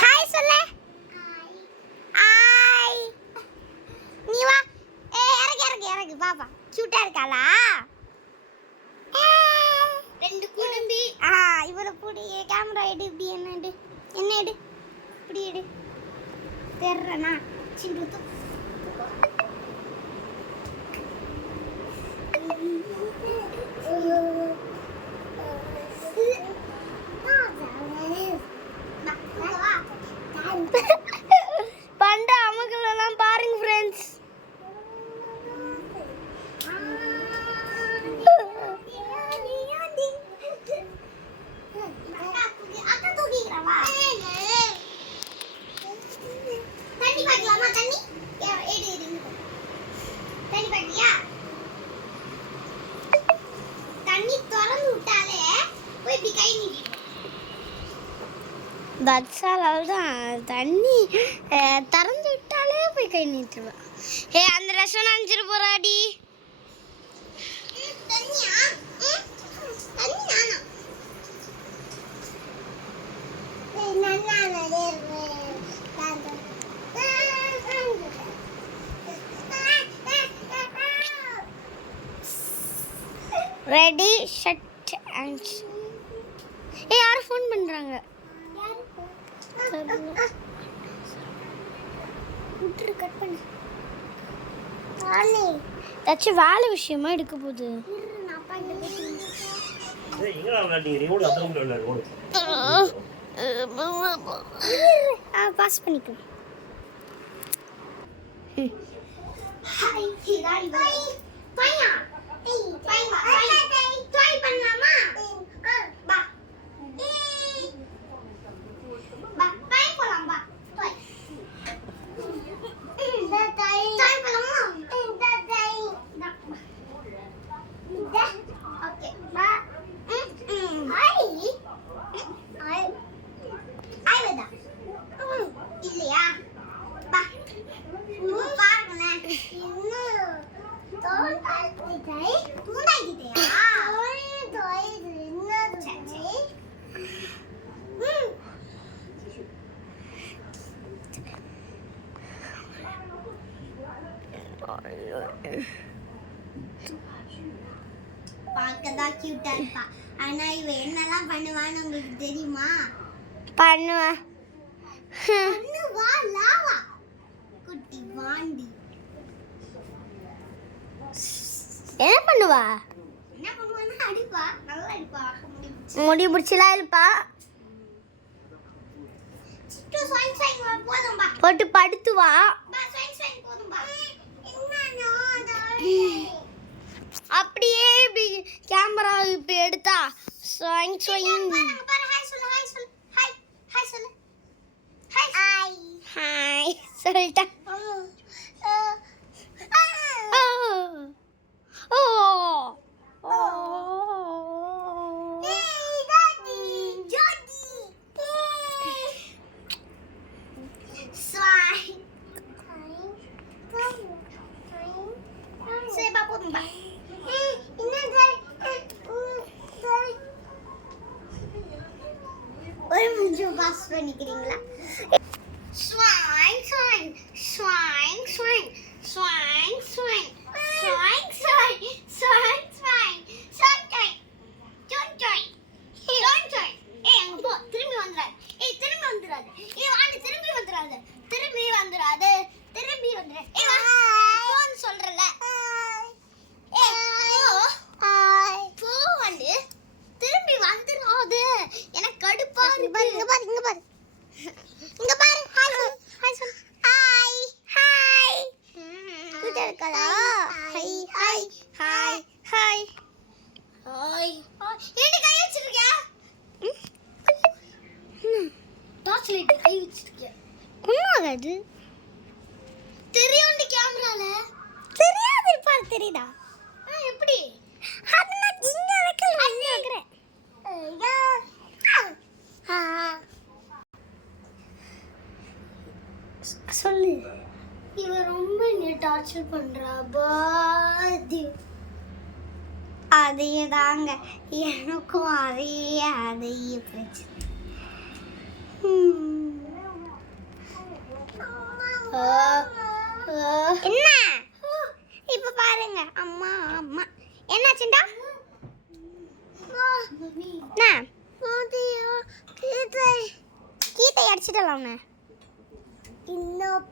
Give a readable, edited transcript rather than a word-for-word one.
Hi சொல்லு. Hi. நீ வா. இறங்கு பாப்பா. கியூட்டா இருக்காளா? ரெண்டு குடும்பி. இவரை புடி. கேமரா எடு. இப்படி என்ன எடு. இப்படி எடு. தெர்றனா சிண்டு தூ. பண்ட அமக்கலெல்லாம் பாருங்க ஃப்ரெண்ட்ஸ். தண்ணி பாக்கலாமா? தண்ணி தண்ணி பாக்கியா? தண்ணி திறந்து விட்டாலே போய் இப்படி கை நீட்டிடும். தட்சால் தண்ணி திறந்து விட்டாலே போய் கை நீட்டுருவேன். அந்த ரசம் நினைச்சிட்டு போறாடி. தண்ணியா? தண்ணி நானா? ரெடி ஷட் அண்ட் யாரும் ஃபோன் பண்றாங்க. கட் பண்ணு. ஏதாச்சும் வேலை விஷயமா எடுக்க போகுது. பாஸ் பண்ணிக்கோ. இல்லையா? பார்க்கதான் கியூட்டா இருப்பா. ஆனா இவ என்னெல்லாம் பண்ணுவான்னு உங்களுக்கு தெரியுமா? பண்ணுவா லாவா குட்டி வாண்டி. என்ன பண்ணுவான்னா அடிப்பா. நல்லா அடிப்பா. முடி பிடிச்சலாம் இருப்பா. போட்டு படுத்துவா. அப்படியே இப்படி கேமரா இப்படி எடுத்தா ஸ்வைங் ஸ்வைங். ஹாய் சொல்லிட்டேன். ஒரு நிமிஷம் பாஸ் பண்ணிக்கிறீங்களா? Swang, swang, swang, swang, swang, swang, swang, swang, swang, swang, swang, swang, join, join, join, join. அங்க போ. திரும்பி வந்துறாத. திரும்பி வந்துறாத. வாங்க திரும்பி வந்துறாத. திரும்பி வந்துறாத. திரும்பி வந்துறாத. வா. போன்னு சொல்றல. போ வந்து. திரும்பி வந்துறாத. எனக்கு கடுப்பா இருக்கு. இங்க பாரு. இங்க பாரு. ஹாய் சொல்லு. ஹாய். கிட்ட இருக்கலா? ஹாய். ஏடி கை வச்சிருக்கியா? டார்ச் லைட் கை வச்சிருக்கியா? ஒண்ணாகாது. தெரியும்டி கேமரால. தெரியாது பாரு. தெரியுதா? எப்படி? அது நான் இங்க வைக்கிறேன். சொல்லு. இவ ரொம்ப நீ டார்ச்சர் பண்றா. பாதி அதே தாங்க எனக்கும் அதே பிரச்சனை. என்ன இப்ப பாருங்க அம்மா அம்மா என்னாச்சுண்டா கீத்தை அடிச்சிட்டலாம் இன்னும்